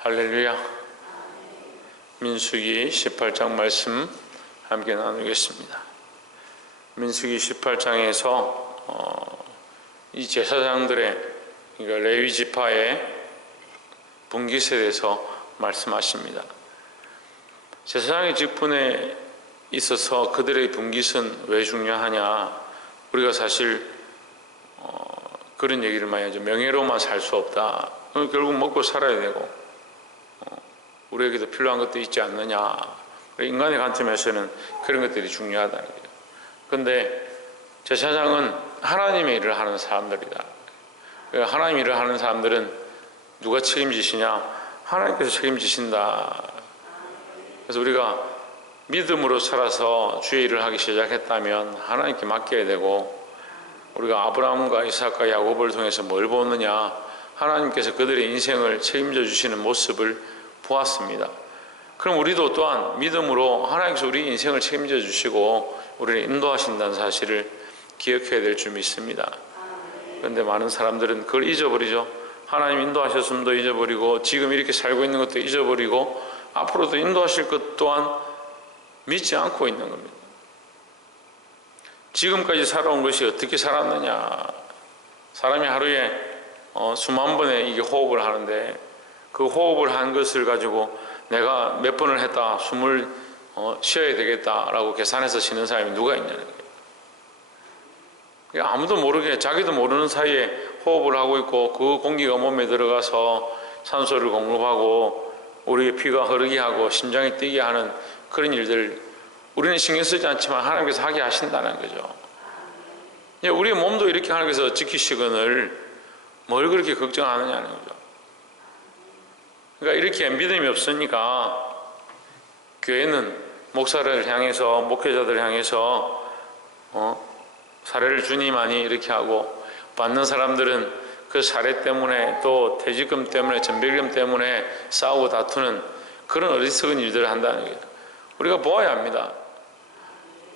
할렐루야. 민수기 18장 말씀 함께 나누겠습니다. 민수기 18장에서 이 제사장들의, 그러니까 레위 지파의 분깃에 대해서 말씀하십니다. 제사장의 직분에 있어서 그들의 분깃은 왜 중요하냐? 우리가 사실 그런 얘기를 많이 하죠. 명예로만 살 수 없다. 결국 먹고 살아야 되고 우리에게도 필요한 것도 있지 않느냐. 인간의 관점에서는 그런 것들이 중요하다는 거죠. 그런데 제사장은 하나님의 일을 하는 사람들이다. 하나님의 일을 하는 사람들은 누가 책임지시냐? 하나님께서 책임지신다. 그래서 우리가 믿음으로 살아서 주의 일을 하기 시작했다면 하나님께 맡겨야 되고, 우리가 아브라함과 이삭과 야곱을 통해서 뭘 보느냐? 하나님께서 그들의 인생을 책임져 주시는 모습을 보았습니다. 그럼 우리도 또한 믿음으로 하나님께서 우리 인생을 책임져 주시고 우리를 인도하신다는 사실을 기억해야 될 줄 믿습니다. 그런데 많은 사람들은 그걸 잊어버리죠. 하나님 인도하셨음도 잊어버리고, 지금 이렇게 살고 있는 것도 잊어버리고, 앞으로도 인도하실 것 또한 믿지 않고 있는 겁니다. 지금까지 살아온 것이 어떻게 살았느냐? 사람이 하루에 수만 번의 이게 호흡을 하는데, 그 호흡을 한 것을 가지고 내가 몇 번을 했다, 숨을 쉬어야 되겠다라고 계산해서 쉬는 사람이 누가 있냐는 거예요. 아무도 모르게, 자기도 모르는 사이에 호흡을 하고 있고, 그 공기가 몸에 들어가서 산소를 공급하고 우리의 피가 흐르게 하고 심장이 뛰게 하는 그런 일들, 우리는 신경 쓰지 않지만 하나님께서 하게 하신다는 거죠. 우리의 몸도 이렇게 하나님께서 지키시거늘 뭘 그렇게 걱정하느냐는 거죠. 그러니까 이렇게 믿음이 없으니까 교회는 목사를 향해서, 목회자들을 향해서 사례를 주님하니 이렇게 하고, 받는 사람들은 그 사례 때문에 또 퇴직금 때문에 전별금 때문에 싸우고 다투는 그런 어리석은 일들을 한다는 거예요. 우리가 보아야 합니다.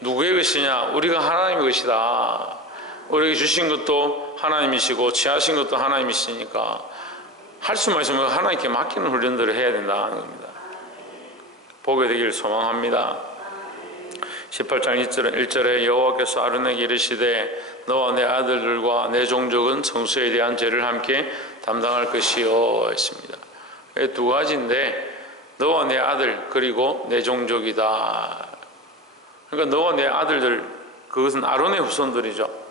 누구의 것이냐? 우리가 하나님의 것이다. 우리에게 주신 것도 하나님이시고 취하신 것도 하나님이시니까 할 수만 있으면 하나님께 맡기는 훈련들을 해야 된다는 겁니다. 보게 되기를 소망합니다. 18장 1절에 여호와께서 아론에게 이르시되 너와 내 아들들과 내 종족은 성소에 대한 죄를 함께 담당할 것이요 했습니다. 두 가지인데, 너와 내 아들 그리고 내 종족이다. 그러니까 너와 내 아들들, 그것은 아론의 후손들이죠.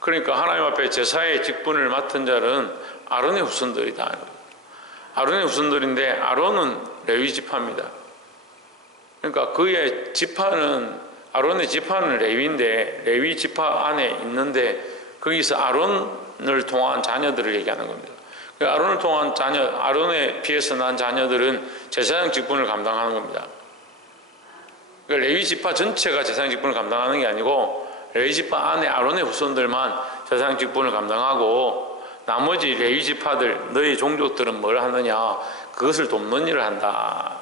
그러니까 하나님 앞에 제사의 직분을 맡은 자는 아론의 후손들이다. 아론의 후손들인데, 아론은 레위 지파입니다. 그러니까 그의 지파는, 아론의 지파는 레위인데, 레위 지파 안에 있는데 거기서 아론을 통한 자녀들을 얘기하는 겁니다. 아론을 통한 자녀, 아론의 피에서 난 자녀들은 제사장 직분을 감당하는 겁니다. 그러니까 레위 지파 전체가 제사장 직분을 감당하는 게 아니고, 레위 지파 안에 아론의 후손들만 제사장 직분을 감당하고, 나머지 레위 지파들, 너희 종족들은 뭘 하느냐? 그것을 돕는 일을 한다.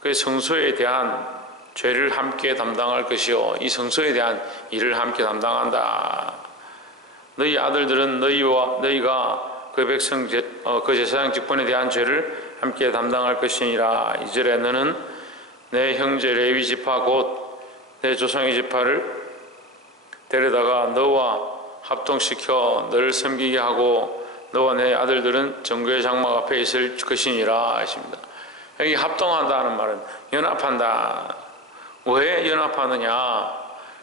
그래서 성소에 대한 죄를 함께 담당할 것이요, 이 성소에 대한 일을 함께 담당한다. 너희 아들들은 너희가 그 백성, 그 제사장 직분에 대한 죄를 함께 담당할 것이니라. 2절에 너는 내 형제 레위 지파 곧 내 조상의 지파를 데려다가 너와 합동시켜 너를 섬기게 하고, 너와 내 아들들은 정교의 장막 앞에 있을 것이니라 하십니다. 여기 합동한다는 말은 연합한다. 왜 연합하느냐?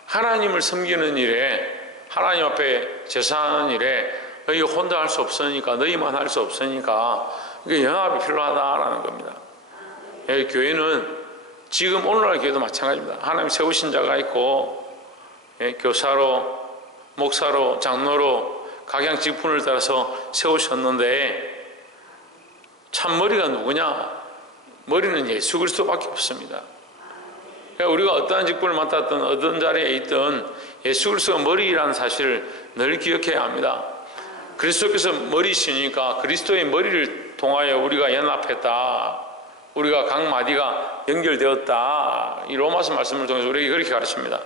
하나님을 섬기는 일에, 하나님 앞에 제사하는 일에 너희 혼자 할 수 없으니까, 너희만 할 수 없으니까 이게 연합이 필요하다라는 겁니다. 교회는 지금 오늘날 교회도 마찬가지입니다. 하나님 세우신 자가 있고, 교사로, 목사로, 장로로 각양 직분을 따라서 세우셨는데, 참 머리가 누구냐? 머리는 예수 그리스도밖에 없습니다. 그러니까 우리가 어떠한 직분을 맡았든 어떤 자리에 있든 예수 그리스도가 머리라는 사실을 늘 기억해야 합니다. 그리스도께서 머리시니까 그리스도의 머리를 통하여 우리가 연합했다. 우리가 각 마디가 연결되었다. 이 로마서 말씀을 통해서 우리에게 그렇게 가르칩니다.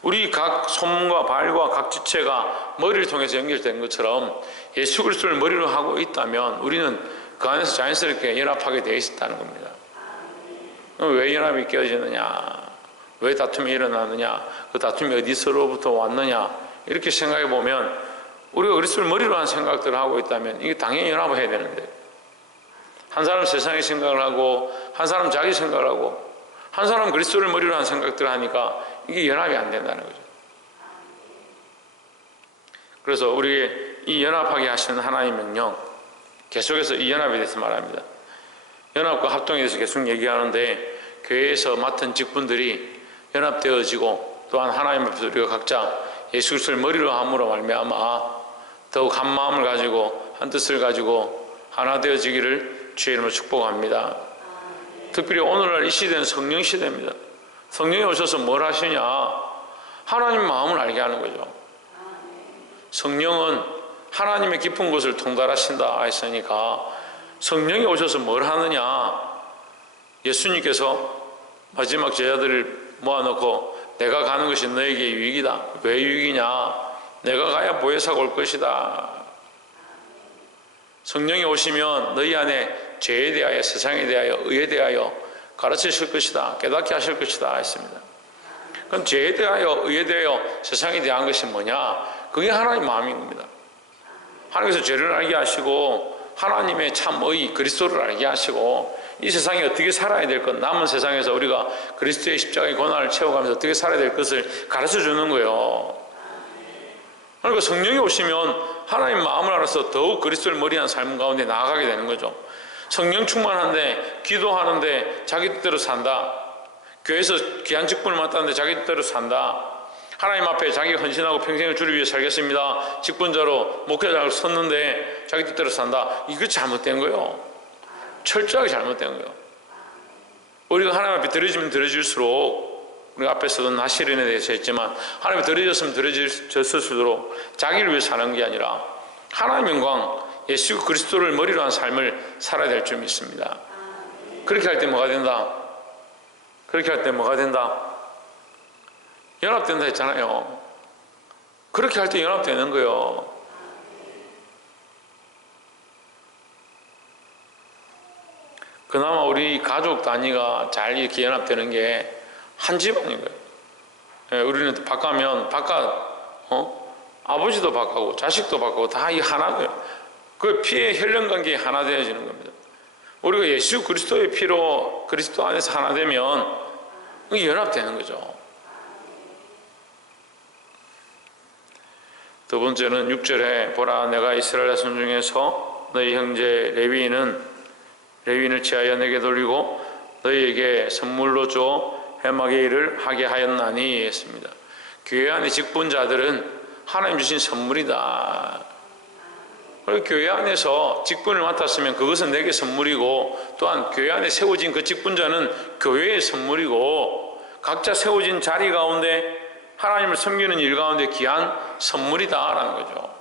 우리 각 손과 발과 각 지체가 머리를 통해서 연결된 것처럼 예수 그리스도를 머리로 하고 있다면 우리는 그 안에서 자연스럽게 연합하게 되어 있었다는 겁니다. 왜 연합이 깨어지느냐? 왜 다툼이 일어나느냐? 그 다툼이 어디서로부터 왔느냐? 이렇게 생각해 보면 우리가 그리스도를 머리로 한 생각들을 하고 있다면 이게 당연히 연합을 해야 되는데, 한 사람 세상의 생각을 하고 한 사람 자기 생각을 하고 한 사람 그리스도를 머리로 한 생각들을 하니까 이게 연합이 안 된다는 거죠. 그래서 우리에게 이 연합하게 하시는 하나님의 명령, 계속해서 이 연합에 대해서 말합니다. 연합과 합동에 대해서 계속 얘기하는데, 교회에서 맡은 직분들이 연합되어지고 또한 하나님 앞에서 우리가 각자 예수 그리스도를 머리로 함으로 말미암아 더욱 한 마음을 가지고 한 뜻을 가지고 하나 되어지기를 주의 이름으로 축복합니다. 특별히 오늘날 이 시대는 성령 시대입니다. 성령이 오셔서 뭘 하시냐? 하나님 마음을 알게 하는 거죠. 성령은 하나님의 깊은 곳을 통달하신다 했으니까 성령이 오셔서 뭘 하느냐? 예수님께서 마지막 제자들을 모아놓고 내가 가는 것이 너에게 유익이다. 왜 유익이냐? 내가 가야 보혜사가 올 것이다. 성령이 오시면 너희 안에 죄에 대하여, 세상에 대하여, 의에 대하여 가르치실 것이다. 깨닫게 하실 것이다 했습니다. 그럼 죄에 대하여, 의에 대하여, 세상에 대한 것이 뭐냐? 그게 하나님 마음인 겁니다. 하나님께서 죄를 알게 하시고 하나님의 참의 그리스도를 알게 하시고 이 세상에 어떻게 살아야 될 것, 남은 세상에서 우리가 그리스도의 십자가의 고난을 채워가면서 어떻게 살아야 될 것을 가르쳐 주는 거예요. 그러니까 성령이 오시면 하나님 마음을 알아서 더욱 그리스도를 머리한 삶 가운데 나아가게 되는 거죠. 성령 충만한데 기도하는데 자기 뜻대로 산다. 교회에서 귀한 직분을 맡았는데 자기 뜻대로 산다. 하나님 앞에 자기가 헌신하고 평생을 주를 위해 살겠습니다. 직분자로 목회자로 섰는데 자기 뜻대로 산다. 이거 잘못된 거예요. 철저하게 잘못된 거예요. 우리가 하나님 앞에 들어지면 들어질수록, 우리가 앞에서도 나시린에 대해서 했지만 하나님 앞에 들어졌으면 들어졌을수록 자기를 위해 사는 게 아니라 하나님의 영광, 예수 그리스도를 머리로 한 삶을 살아야 될 줄 믿습니다. 그렇게 할 때 뭐가 된다? 그렇게 할 때 뭐가 된다? 연합된다 했잖아요. 그렇게 할 때 연합되는 거예요. 그나마 우리 가족 단위가 잘 이렇게 연합되는 게 한 집안인 거예요. 우리는 바꾸면 아버지도 바꾸고 자식도 바꾸고 다 이 하나예요. 그 피의 혈연 관계에 하나 되어지는 겁니다. 우리가 예수 그리스도의 피로 그리스도 안에서 하나 되면 연합되는 거죠. 두 번째는 6절에 보라 내가 이스라엘 자손 중에서 너희 형제 레위인을 취하여 내게 돌리고 너희에게 선물로 줘 회막의 일을 하게 하였나니 했습니다. 교회 안의 직분자들은 하나님 주신 선물이다. 그리고 교회 안에서 직분을 맡았으면 그것은 내게 선물이고, 또한 교회 안에 세워진 그 직분자는 교회의 선물이고, 각자 세워진 자리 가운데 하나님을 섬기는 일 가운데 귀한 선물이다라는 거죠.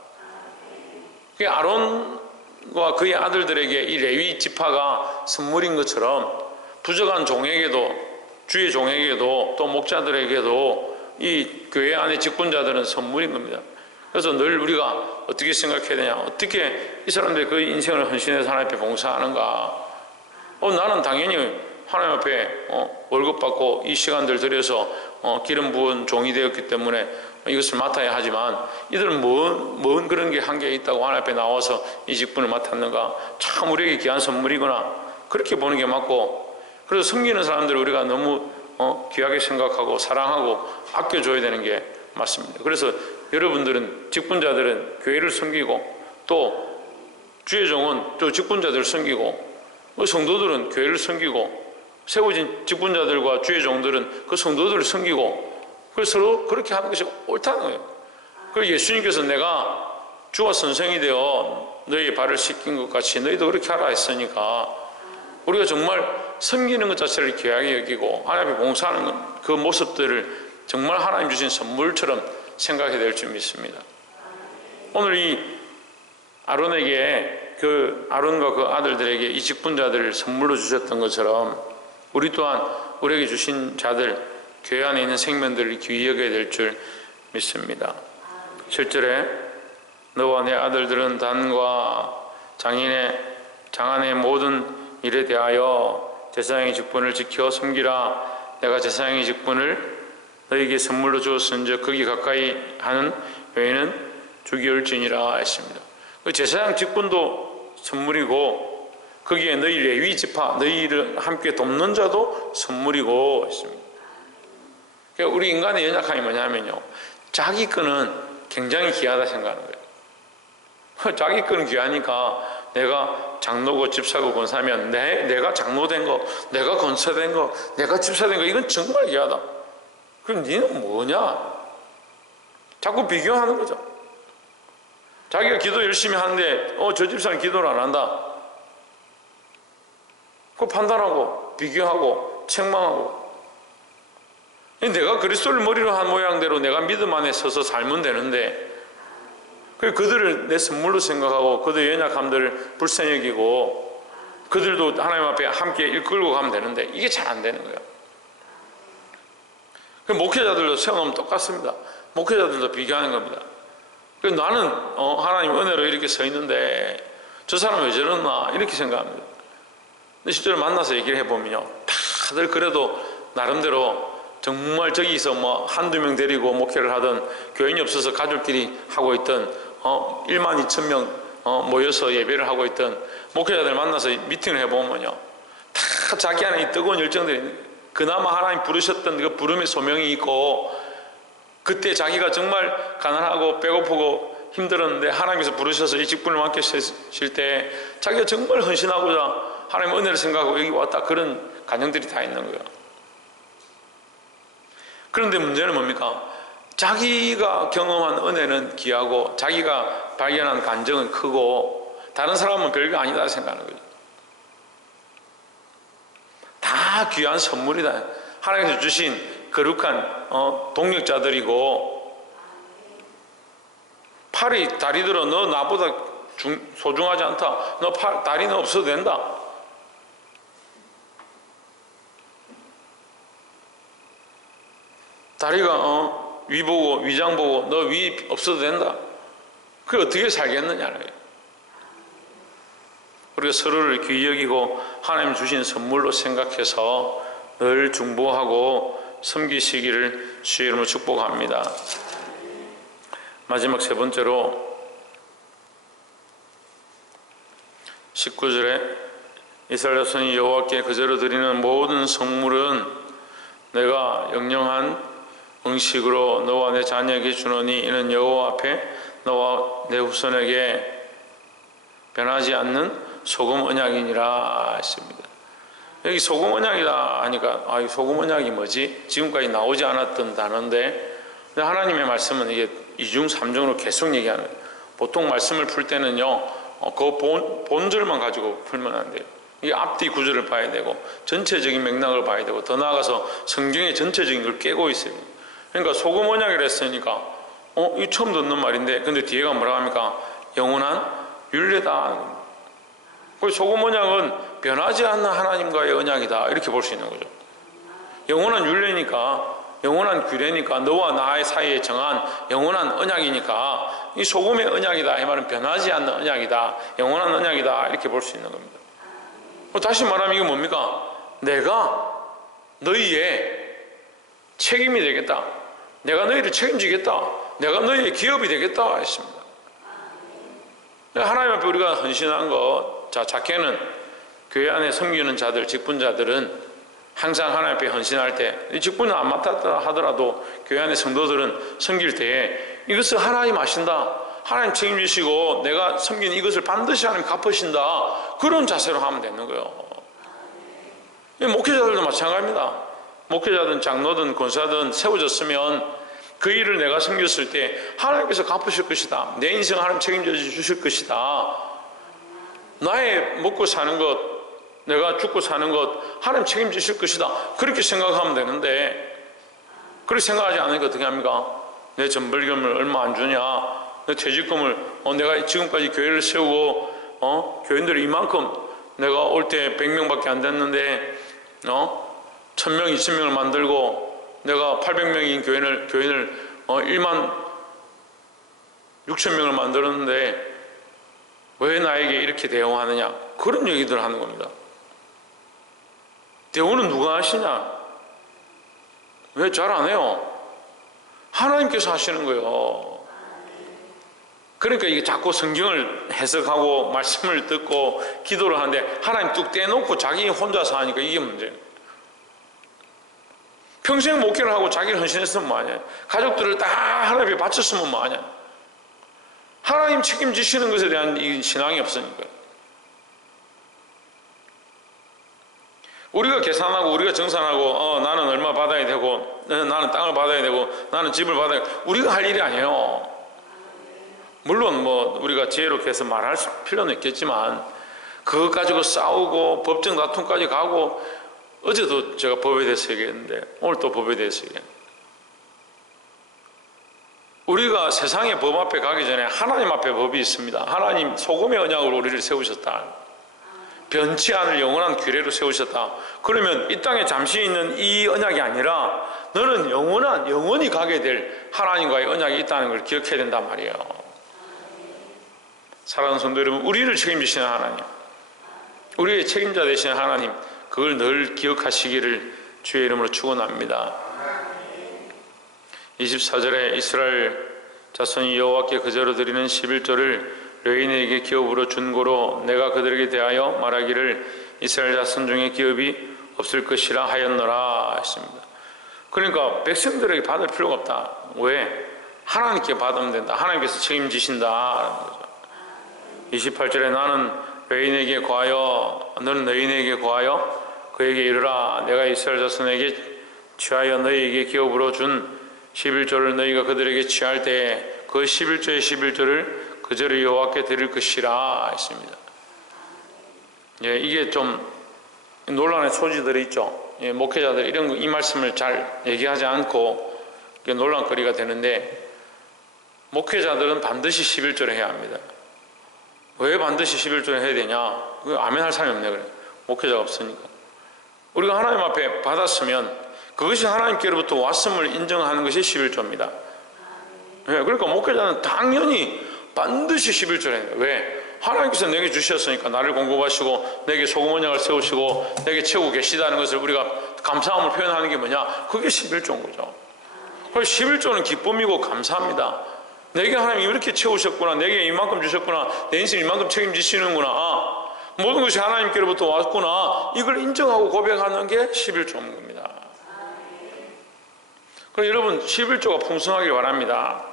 그게 아론과 그의 아들들에게 이 레위 지파가 선물인 것처럼 부족한 종에게도, 주의 종에게도, 또 목자들에게도 이 교회 안의 직분자들은 선물인 겁니다. 그래서 늘 우리가 어떻게 생각해야 되냐, 어떻게 이 사람들이 그 인생을 헌신해서 하나님 앞에 봉사하는가. 나는 당연히 하나님 앞에 월급 받고 이 시간들 들여서 기름 부은 종이 되었기 때문에 이것을 맡아야 하지만, 이들은 뭔 그런 게 한 게 있다고 하나님 앞에 나와서 이 직분을 맡았는가. 참 우리에게 귀한 선물이구나, 그렇게 보는 게 맞고, 그래서 섬기는 사람들을 우리가 너무 귀하게 생각하고 사랑하고 아껴줘야 되는 게 맞습니다. 그래서 여러분들은, 직분자들은 교회를 섬기고, 또 주의 종은 또 직분자들을 섬기고, 성도들은 교회를 섬기고, 세워진 직분자들과 주의 종들은 그 성도들을 섬기고, 그래서 서로 그렇게 하는 것이 옳다는 거예요. 그리고 예수님께서 내가 주와 선생이 되어 너희의 발을 씻긴 것 같이 너희도 그렇게 하라 했으니까, 우리가 정말 섬기는 것 자체를 귀하게 여기고 하나님 앞에 봉사하는 그 모습들을 정말 하나님 주신 선물처럼 생각해야 될 줄 믿습니다. 오늘 이 아론에게, 아론과 그 아들들에게 이 직분자들을 선물로 주셨던 것처럼 우리 또한 우리에게 주신 자들, 교회 안에 있는 생명들을 귀히 여겨야 될 줄 믿습니다. 7절에 너와 내 아들들은 단과 장인의 장안의 모든 일에 대하여 제사장의 직분을 지켜 섬기라. 내가 제사장의 직분을 너에게 선물로 주었은즉 거기 가까이 하는 여인은 죽이올지니라 했습니다. 그 제사장 직분도 선물이고 거기에 너희 레위 지파 너희를 함께 돕는 자도 선물이고 했습니다. 그러니까 우리 인간의 연약함이 뭐냐면요, 자기 거는 굉장히 귀하다 생각하는 거예요. 자기 거는 귀하니까 내가 장로고 집사고 권사면 내가 장로된 거, 내가 권사된 거, 내가 집사된 거, 이건 정말 귀하다. 그럼 니는 뭐냐? 자꾸 비교하는 거죠. 자기가 기도 열심히 하는데 저 집사는 기도를 안 한다. 그거 판단하고 비교하고 책망하고. 내가 그리스도를 머리로 한 모양대로 내가 믿음 안에 서서 살면 되는데 그들을 내 선물로 생각하고 그들의 연약함들을 불쌍히 여기고 그들도 하나님 앞에 함께 이끌고 가면 되는데 이게 잘 안 되는 거예요. 목회자들도 세워놓으면 똑같습니다. 목회자들도 비교하는 겁니다. 나는 하나님 은혜로 이렇게 서 있는데 저 사람 왜 저러나 이렇게 생각합니다. 근데 실제로 만나서 얘기를 해보면요, 다들 그래도 나름대로 정말 저기서 뭐 한두 명 데리고 목회를 하던, 교인이 없어서 가족끼리 하고 있던 1만 2천 명 모여서 예배를 하고 있던 목회자들 만나서 미팅을 해보면요, 다 자기 안에 이 뜨거운 열정들이 그나마 하나님 부르셨던 그 부름의 소명이 있고 그때 자기가 정말 가난하고 배고프고 힘들었는데 하나님께서 부르셔서 이 직분을 맡기실 때 자기가 정말 헌신하고자 하나님의 은혜를 생각하고 여기 왔다, 그런 가정들이 다 있는 거예요. 그런데 문제는 뭡니까? 자기가 경험한 은혜는 귀하고 자기가 발견한 간정은 크고 다른 사람은 별거 아니다 생각하는 거죠. 다 귀한 선물이다. 하나님께서 주신 거룩한 동력자들이고, 팔이 다리 들어 너 나보다 소중하지 않다, 너 다리는 없어도 된다, 다리가 위 보고 위장 보고 너 위 없어도 된다. 그게 어떻게 살겠느냐는 거예요. 우리가 서로를 귀히 여기고 하나님 주신 선물로 생각해서 늘 중보하고 섬기시기를 주의 이름으로 축복합니다. 마지막 세 번째로 19절에 이스라엘 자손이 여호와께 그제로 드리는 모든 성물은 내가 영영한 음식으로 너와 내 자녀에게 주노니 이는 여호와 앞에 너와 내 후손에게 변하지 않는 소금 언약이니라 했습니다. 여기 소금 언약이다 하니까 이 소금 언약이 뭐지? 지금까지 나오지 않았던 단어인데 하나님의 말씀은 이게 이중 삼중으로 계속 얘기하는 거예요. 보통 말씀을 풀 때는요, 그 본절만 가지고 풀면 안 돼요. 이 앞뒤 구절을 봐야 되고 전체적인 맥락을 봐야 되고 더 나아가서 성경의 전체적인 걸 깨고 있어요. 그러니까 소금 언약이라 했으니까 이거 처음 듣는 말인데 근데 뒤에가 뭐라 합니까? 영원한 율례다. 소금 언약은 변하지 않는 하나님과의 언약이다, 이렇게 볼 수 있는 거죠. 영원한 율례니까, 영원한 규례니까, 너와 나의 사이에 정한 영원한 언약이니까 이 소금의 언약이다, 이 말은 변하지 않는 언약이다, 영원한 언약이다, 이렇게 볼 수 있는 겁니다. 다시 말하면 이게 뭡니까? 내가 너희의 책임이 되겠다, 내가 너희를 책임지겠다, 내가 너희의 기업이 되겠다 했습니다. 하나님 앞에 우리가 헌신한 것, 작게는 교회 안에 섬기는 자들, 직분자들은 항상 하나님 앞에 헌신할 때, 직분을 안 맡았다 하더라도 교회 안에 성도들은 섬길 때에 이것을 하나님 아신다, 하나님 책임지시고 내가 섬기는 이것을 반드시 하나님 갚으신다, 그런 자세로 하면 되는 거예요. 목회자들도 마찬가지입니다. 목회자든 장로든 권사든 세워졌으면 그 일을 내가 섬겼을 때 하나님께서 갚으실 것이다, 내 인생 하나님 책임져 주실 것이다, 나의 먹고 사는 것, 내가 죽고 사는 것 하나님 책임지실 것이다, 그렇게 생각하면 되는데 그렇게 생각하지 않으니까 어떻게 합니까? 내 전벌금을 얼마 안 주냐, 내 퇴직금을 내가 지금까지 교회를 세우고 교인들이 이만큼, 내가 올 때 100명밖에 안 됐는데 1000명, 2000명을 만들고 내가 800명인 교인을 1만 6천 명을 만들었는데 왜 나에게 이렇게 대우하느냐, 그런 얘기들 하는 겁니다. 대우는 누가 하시냐? 왜 잘 안 해요? 하나님께서 하시는 거예요. 그러니까 이게 자꾸 성경을 해석하고 말씀을 듣고 기도를 하는데 하나님 뚝 떼놓고 자기 혼자서 하니까 이게 문제예요. 평생 목회를 하고 자기를 헌신했으면 뭐하냐? 가족들을 다 하나님 앞에 바쳤으면 뭐하냐? 하나님 책임지시는 것에 대한 이 신앙이 없으니까. 우리가 계산하고 우리가 정산하고 나는 얼마 받아야 되고 나는 땅을 받아야 되고 나는 집을 받아야 되고 우리가 할 일이 아니에요. 물론 뭐 우리가 지혜롭게 해서 말할 필요는 있겠지만 그것 가지고 싸우고 법정 다툼까지 가고, 어제도 제가 법에 대해서 얘기했는데 오늘 또 법에 대해서 얘기해요. 우리가 세상의 법 앞에 가기 전에 하나님 앞에 법이 있습니다. 하나님 소금의 언약으로 우리를 세우셨다. 변치 않을 영원한 규례로 세우셨다. 그러면 이 땅에 잠시 있는 이 언약이 아니라 너는 영원히 가게 될 하나님과의 언약이 있다는 걸 기억해야 된단 말이에요. 사랑하는 성도 여러분, 우리를 책임지시는 하나님, 우리의 책임자 되시는 하나님, 그걸 늘 기억하시기를 주의 이름으로 축원합니다. 24절에 이스라엘 자손이 여호와께 그제로 드리는 11조를 레위인에게 기업으로 준 고로 내가 그들에게 대하여 말하기를 이스라엘 자손 중에 기업이 없을 것이라 하였노라 했습니다. 그러니까 백성들에게 받을 필요가 없다. 왜? 하나님께 받으면 된다. 하나님께서 책임지신다라는 거죠. 28절에 나는 레위인에게 구하여 너는 너희에게 구하여 그에게 이르라 내가 이스라엘 자손에게 취하여 너희에게 기업으로 준 11조를 너희가 그들에게 취할 때에 그 11조의 11조를 그제로 여호와께 드릴 것이라 했습니다. 예, 이게 좀 논란의 소지들이 있죠. 예, 목회자들 이 말씀을 잘 얘기하지 않고 이게 논란거리가 되는데, 목회자들은 반드시 11조를 해야 합니다. 왜 반드시 11조를 해야 되냐? 아멘 할 사람이 없네. 그래. 목회자가 없으니까. 우리가 하나님 앞에 받았으면 그것이 하나님께로부터 왔음을 인정하는 것이 11조입니다. 예, 그러니까 목회자는 당연히 반드시 11조를 해야 돼요. 왜? 하나님께서 내게 주셨으니까, 나를 공급하시고 내게 소금 언약을 세우시고 내게 채우고 계시다는 것을 우리가 감사함을 표현하는 게 뭐냐? 그게 11조인 거죠. 그래서 11조는 기쁨이고 감사합니다. 내게 하나님이 이렇게 채우셨구나, 내게 이만큼 주셨구나, 내 인생 이만큼 책임지시는구나, 모든 것이 하나님께로부터 왔구나, 이걸 인정하고 고백하는 게 11조인 겁니다. 그래서 여러분 11조가 풍성하길 바랍니다.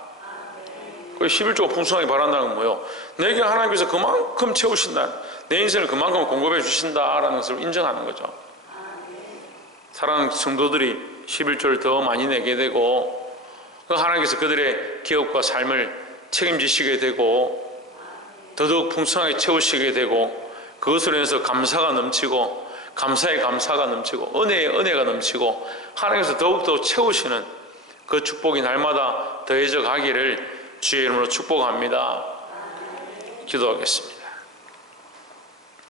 그 11조가 풍성하게 바란다는 건 뭐예요? 내게 하나님께서 그만큼 채우신다, 내 인생을 그만큼 공급해 주신다라는 것을 인정하는 거죠. 사랑하는 성도들이 11조를 더 많이 내게 되고, 하나님께서 그들의 기업과 삶을 책임지시게 되고 더더욱 풍성하게 채우시게 되고, 그것으로 인해서 감사가 넘치고 감사의 감사가 넘치고 은혜의 은혜가 넘치고 하나님께서 더욱더 채우시는 그 축복이 날마다 더해져 가기를 주의 이름으로 축복합니다. 기도하겠습니다.